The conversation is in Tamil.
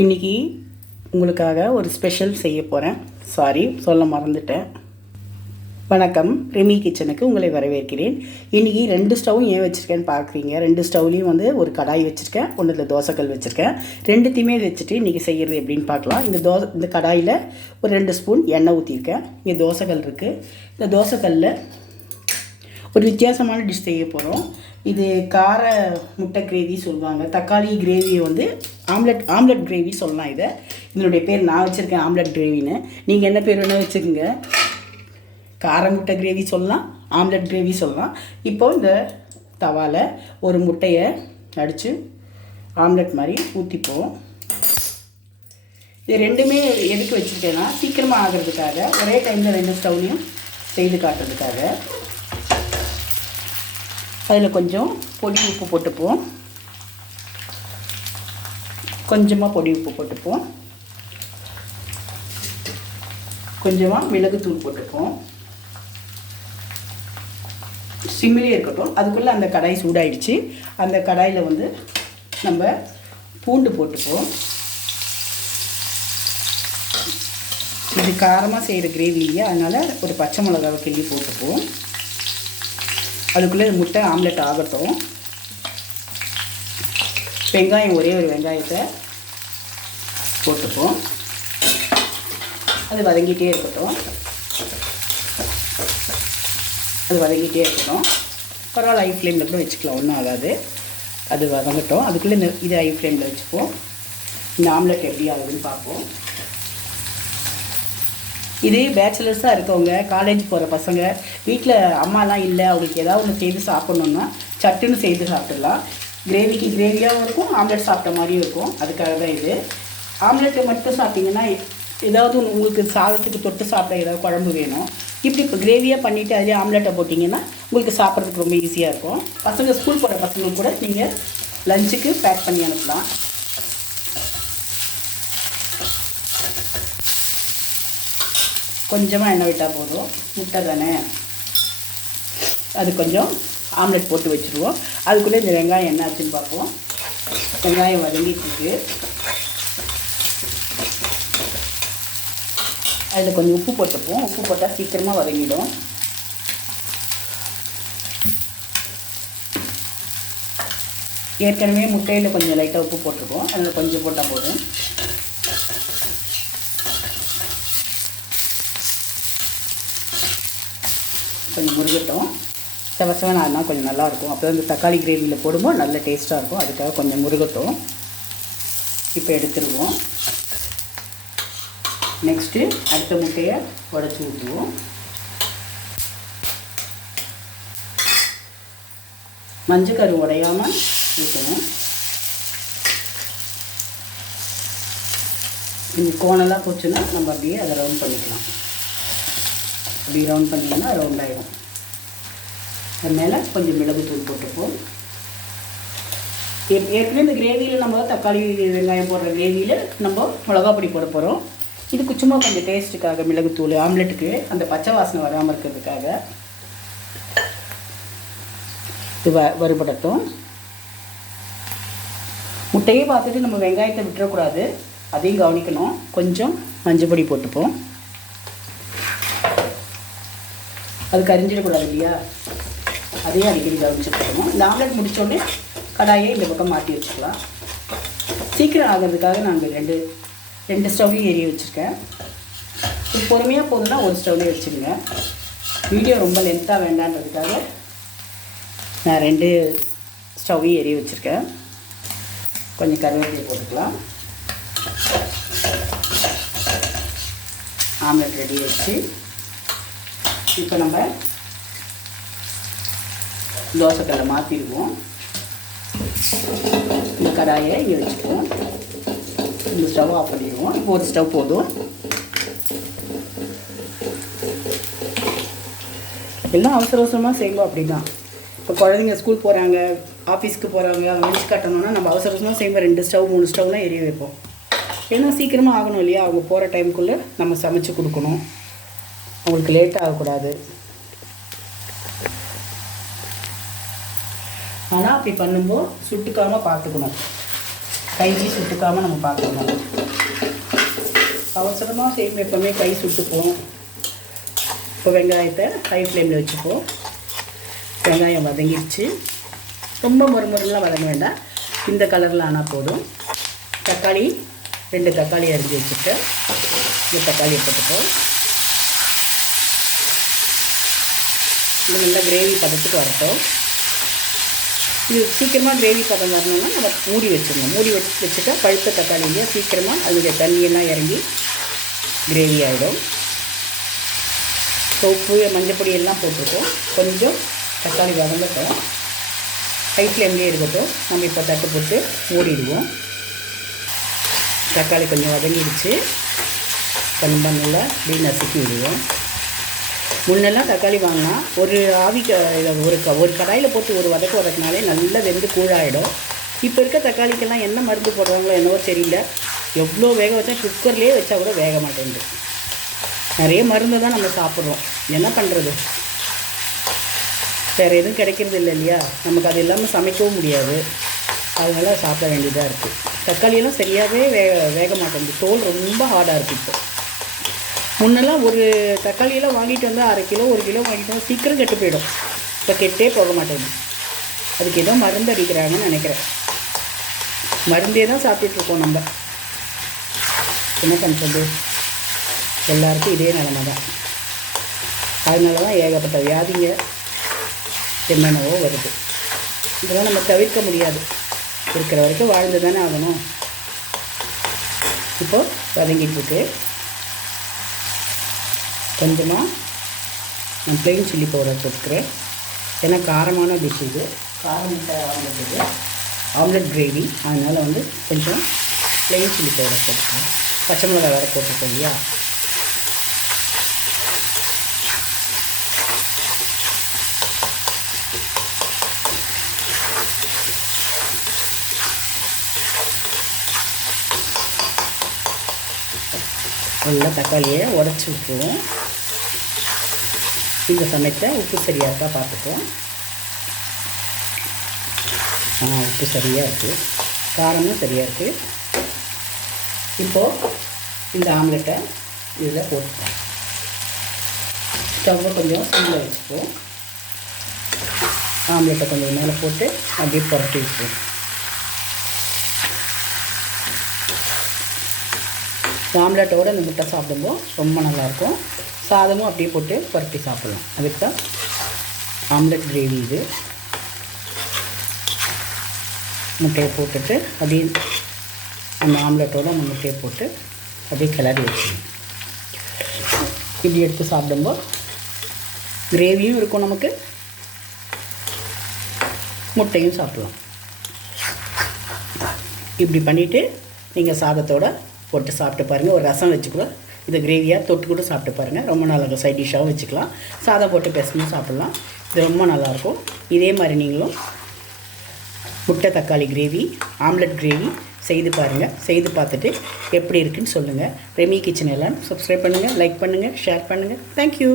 இன்றைக்கி உங்களுக்காக ஒரு ஸ்பெஷல் செய்ய போகிறேன். சாரி, சொல்ல மறந்துட்டேன். வணக்கம், ரெமி கிச்சனுக்கு உங்களை வரவேற்கிறேன். இன்றைக்கி 2 ஸ்டவ்வும் ஏன் வச்சுருக்கேன்னு பார்க்குறீங்க. 2 ஸ்டவ்லேயும் ஒரு கடாய் வச்சுருக்கேன், ஒன்றில் தோசைக்கல் வச்சுருக்கேன். ரெண்டுத்தையுமே வச்சுட்டு இன்றைக்கி செய்கிறது எப்படின்னு பார்க்கலாம். இந்த கடாயில் ஒரு 2 ஸ்பூன் எண்ணெய் ஊற்றிருக்கேன். இங்கே தோசைக்கல் இருக்குது. இந்த தோசைக்கல்லில் ஒரு வித்தியாசமான டிஷ் செய்ய போகிறோம். இது கார முட்டை கிரேவி சொல்லுவாங்க. தக்காளி கிரேவியை ஆம்லெட் கிரேவி சொல்லலாம். இதனுடைய பேர் நான் வச்சுருக்கேன் ஆம்லெட் கிரேவின்னு. நீங்கள் என்ன பேர் வேணால் வச்சுக்கோங்க. கார முட்டை கிரேவி சொல்லலாம், ஆம்லெட் கிரேவி சொல்லலாம். இப்போது இந்த தவாவில் ஒரு முட்டையை அடித்து ஆம்லெட் மாதிரி ஊற்றிப்போம். இது ரெண்டுமே எதுக்கு வச்சுருக்கேன்னா, சீக்கிரமாக ஆகிறதுக்காக, ஒரே டைமில் 2 ஸ்டவ்லையும் செய்து காட்டுறதுக்காக. அதில் கொஞ்சம் பொடி உப்பு போட்டுப்போம். கொஞ்சமாக பொடி உப்பு போட்டுப்போம். கொஞ்சமாக மிளகுத்தூள் போட்டுப்போம். சிம்மிலே இருக்கட்டும். அதுக்குள்ளே அந்த கடாய் சூடாயிடுச்சு. அந்த கடாயில் நம்ம பூண்டு போட்டுப்போம். இது காரமாக செய்கிற கிரேவி இல்லையா, அதனால் ஒரு பச்சை மிளகாவை கிள்ளி போட்டுப்போம். அதுக்குள்ளே முட்டை ஆம்லெட் ஆகட்டும். வெங்காயம், ஒரே ஒரு வெங்காயத்தை போட்டுப்போம். அது வதங்கிட்டே இருக்கட்டும். பரவாயில்ல, ஹை ஃப்ளேமில் கூட வச்சுக்கலாம், ஒன்றும் ஆகாது. அது வதங்கட்டும். அதுக்குள்ளே இதை ஹை ஃப்ளேமில் வச்சுப்போம். இந்த ஆம்லெட் எப்படி ஆகுதுன்னு பார்ப்போம். இது பேச்சுலர்ஸாக இருக்கவங்க, காலேஜ் போகிற பசங்க, வீட்டில் அம்மாலாம் இல்லை, அவங்களுக்கு ஏதாவது ஒன்று செய்து சாப்பிட்ணுன்னா சட்டுன்னு செய்து சாப்பிட்றலாம். கிரேவிக்கு கிரேவியாகவும் இருக்கும், ஆம்லெட் சாப்பிட்ட மாதிரியும் இருக்கும். அதுக்காக தான் இது. ஆம்லெட்டை மட்டும் சாப்பிட்டிங்கன்னா ஏதாவது உங்களுக்கு சாதத்துக்கு தொட்டு சாப்பிட ஏதாவது குழம்பு வேணும். இப்படி இப்போ கிரேவியாக பண்ணிவிட்டு அதிலே ஆம்லெட்டை போட்டிங்கன்னா உங்களுக்கு சாப்பிட்றதுக்கு ரொம்ப ஈஸியாக இருக்கும். பசங்க ஸ்கூல் போகிற பசங்களுக்கு கூட நீங்கள் லஞ்சுக்கு பேக் பண்ணி அனுப்பலாம். கொஞ்சமாக எண்ணெய் விட்டால் போதும், முட்டை தானே. அது கொஞ்சம் ஆம்லெட் போட்டு வச்சுருவோம். அதுக்குள்ளே இந்த வெங்காயம் என்ன ஆச்சுன்னு பார்ப்போம். வெங்காயம் வதங்கிட்டுருக்கு. அதில் கொஞ்சம் உப்பு போட்டுப்போம். உப்பு போட்டால் சீக்கிரமாக வதங்கிடும். ஏற்கனவே முட்டையில் கொஞ்சம் லைட்டாக உப்பு போட்டிருக்கோம், அதில் கொஞ்சம் போட்டால் போதும். கொஞ்சம் முருகட்டும். செவசவன் ஆனால் கொஞ்சம் நல்லாயிருக்கும். அப்போ இந்த தக்காளி கிரேவியில் போடும்போது நல்ல டேஸ்ட்டாக இருக்கும். அதுக்காக கொஞ்சம் முருகட்டும். இப்போ எடுத்துருவோம். நெக்ஸ்ட்டு அடுத்த முட்டையை உடச்சி ஊற்றுவோம். மஞ்சக்கரு உடையாமல் ஊற்றணும். இந்த கோணெல்லாம் போச்சுன்னா நம்ம அப்படியே அதை ரவுண்ட் பண்ணிக்கலாம். அப்படி ரவுண்ட் பண்ணிங்கன்னா ரவுண்ட் ஆகிடும். அது மேலே கொஞ்சம் மிளகுத்தூள் போட்டுப்போம். ஏற்கனவே இந்த கிரேவியில் நம்ம தக்காளி வெங்காயம் போடுற கிரேவியில் நம்ம மிளகாப்பொடி போட போகிறோம். இதுக்கு சும்மா கொஞ்சம் டேஸ்ட்டுக்காக மிளகுத்தூள், ஆம்லெட்டுக்கு அந்த பச்சை வாசனை வராமல் இருக்கிறதுக்காக இது வறுபடட்டும். முட்டையே பார்த்துட்டு நம்ம வெங்காயத்தை விட்டுறக்கூடாது, அதையும் கவனிக்கணும். கொஞ்சம் மஞ்சள் பொடி போட்டுப்போம். அது கரிஞ்சிடக்கூடாது இல்லையா, அதையும் அடிக்கடி கவனிச்சுக்கணும். இந்த ஆம்லெட் முடித்தோடனே கடாயை இந்த பக்கம் மாற்றி வச்சுக்கலாம். சீக்கிரம் ஆகிறதுக்காக நாங்கள் ரெண்டு ஸ்டவ்வையும் எரிய வச்சுருக்கேன். இது பொறுமையாக போதுன்னா ஒரு ஸ்டவ்லேயே வச்சுருங்க. வீடியோ ரொம்ப லென்த்தாக வேண்டான்றதுக்காக நான் 2 ஸ்டவ்வையும் எரிய வச்சுருக்கேன். கொஞ்சம் கருவேப்பிலை போட்டுக்கலாம். ஆம்லெட் ரெடி ஆகிடுச்சு. இப்போ நம்ம தோசைக்கல்லை மாற்றிடுவோம். இந்த கடாயை இங்கே வச்சுக்குவோம். இந்த ஸ்டவ் ஆஃப் பண்ணிடுவோம். இப்போ ஒரு ஸ்டவ் போதும். எல்லாம் அவசர அவசரமாக செய்வோம். அப்படி தான் இப்போ குழந்தைங்க ஸ்கூல் போகிறாங்க, ஆஃபீஸ்க்கு போகிறாங்க, லஞ்ச் கட்டணும்னா நம்ம அவசர அவசரமாக செய்வோம். 2 ஸ்டவ் 3 ஸ்டவ்லாம் எரிய வைப்போம். ஏன்னா சீக்கிரமாக ஆகணும் இல்லையா, அவங்க போகிற டைமுக்குள்ளே நம்ம சமைச்சு கொடுக்கணும். அவங்களுக்கு லேட் ஆகக்கூடாது. ஆனால் அப்படி பண்ணும்போது சுட்டுக்காமல் பார்த்துக்கணும். கைக்கு சுட்டுக்காமல் நம்ம பார்க்கணும். அவசரமாக செய்யும் எப்போவுமே கை சுட்டுப்போம். இப்போ வெங்காயத்தை ஹை ஃப்ளேமில் வச்சுப்போம். வெங்காயம் வதங்கிடுச்சு. ரொம்ப முறுமுறுலாம் வதங்க வேண்டாம், இந்த கலரில் ஆனால் போதும். தக்காளி 2 தக்காளி அரிஞ்சு வச்சுட்டு இந்த தக்காளியை போட்டுப்போம். இது நல்லா கிரேவி பதத்துக்கு வரட்டும். இது சீக்கிரமாக கிரேவி பதம் வரணும்னா நம்ம மூடி வச்சிடணும். மூடி வச்சுட்டா பழுத்த தக்காளிலேயே சீக்கிரமாக அதனுடைய தண்ணியெல்லாம் இறங்கி கிரேவி ஆகிடும். உப்பு மஞ்சப்பொடி எல்லாம் போட்டிருக்கோம். கொஞ்சம் தக்காளி வதங்கட்டும், ஹை ஃப்ளேம்லேயே இருக்கட்டும். நம்ம இப்போ தட்டு போட்டு மூடிடுவோம். தக்காளி கொஞ்சம் வதங்கிடுச்சு. கொஞ்சம் நல்லா இப்படி நசுக்கி விடுவோம். முன்னெல்லாம் தக்காளி வாங்கினா ஒரு ஒரு கடாயில் போட்டு ஒரு வதக்கினாலே நல்லா வெந்து கூழாயிடும். இப்போ இருக்க தக்காளிக்கெல்லாம் என்ன மருந்து போடுறாங்களோ என்னவோ தெரியல. எவ்வளோ வேக வச்சா குக்கர்லேயே வச்சா கூட வேக மாட்டேங்குது. நிறைய மருந்து தான் நம்ம சாப்பிட்றோம். என்ன பண்ணுறது, வேறு எதுவும் கிடைக்கிறது இல்லை இல்லையா? நமக்கு அது இல்லாமல் சமைக்கவும் முடியாது. அதனால் சாப்பிட வேண்டியதாக இருக்குது. தக்காளியெல்லாம் சரியாகவே வேக மாட்டேங்குது. தோல் ரொம்ப ஹார்டாக இருக்குது. இப்போ முன்னெல்லாம் ஒரு தக்காளியெல்லாம் வாங்கிட்டு வந்தால் 1/2 கிலோ 1 கிலோ வாங்கிட்டு வந்தால் சீக்கிரம் கெட்டு போயிடும். இப்போ கெட்டே போக மாட்டேங்குது. அதுக்கு ஏதோ மருந்து அடிக்கிறாங்கன்னு நினைக்கிறேன். மருந்தே தான் சாப்பிட்டுட்ருக்கோம் நம்ம. என்ன பண்ணுறது, எல்லாருக்கும் இதே நிலமை தான். அதனால தான் ஏகப்பட்ட வியாதிங்க என்னென்னவோ வருது. இதெல்லாம் நம்ம தவிர்க்க முடியாது. இருக்கிற வரைக்கும் வாழ்ந்து தானே ஆகணும். இப்போது வதங்கிட்டுருக்கு. கொஞ்சமாக நான் ப்ளெயின் சில்லி பவுடர் போட்டுக்கிறேன். ஏன்னா காரமான டிஷ் இது. காரம் முட்டை ஆம்லெட் இது, ஆம்லெட் கிரேவி. அதனால் வந்து கொஞ்சம் ப்ளெயின் சில்லி பவுடர் போட்டுக்கிறேன். பச்சை மிளகாய் வேறு போட்டுருக்கோம் இல்லையா? நல்லா தக்காளியை உடச்சி விட்டுருவோம். இந்த சமயத்தில் உப்பு சரியாக இருக்கா பார்த்துக்குவோம். உப்பு சரியாக இருக்குது, காரமும் சரியாக இருக்குது. இப்போது இந்த ஆம்லெட்டை இதில் போட்டுப்போம். ஸ்டவ்வை கொஞ்சம் சிம்மில் வச்சுப்போம். ஆம்லெட்டை கொஞ்சம் மேலே போட்டு அப்படியே புரட்டி வச்சுப்போம். ஆம்லெட்டோடு இந்த முட்டை சாப்பிடும்போது ரொம்ப நல்லாயிருக்கும். சாதமும் அப்படியே போட்டு புரட்டி சாப்பிட்லாம். அதுக்கு தான் ஆம்லெட் கிரேவி இது. முட்டையை போட்டுட்டு அப்படியே அந்த ஆம்லெட்டோடு அந்த முட்டையை போட்டு அப்படியே கிளறி வச்சுக்கணும். இப்படி எடுத்து சாப்பிடும்போது கிரேவியும் இருக்கும், நமக்கு முட்டையும் சாப்பிட்லாம். இப்படி பண்ணிவிட்டு நீங்கள் சாதத்தோடு போட்டு சாப்பிட்டு பாருங்கள். ஒரு ரசம் வச்சு கூட இதை கிரேவியாக தொட்டு கூட சாப்பிட்டு பாருங்கள். ரொம்ப நல்லா சைட் டிஷ்ஷாகவும் வச்சுக்கலாம். சாதம் போட்டு பேசணும் சாப்பிட்லாம். இது ரொம்ப நல்லாயிருக்கும். இதே மாதிரி நீங்களும் முட்டை தக்காளி கிரேவி, ஆம்லெட் கிரேவி செய்து பாருங்கள். செய்து பார்த்துட்டு எப்படி இருக்குன்னு சொல்லுங்கள். ரெமி கிச்சன் எல்லாம் சப்ஸ்கிரைப் பண்ணுங்கள், லைக் பண்ணுங்கள், ஷேர் பண்ணுங்கள். தேங்க்யூ.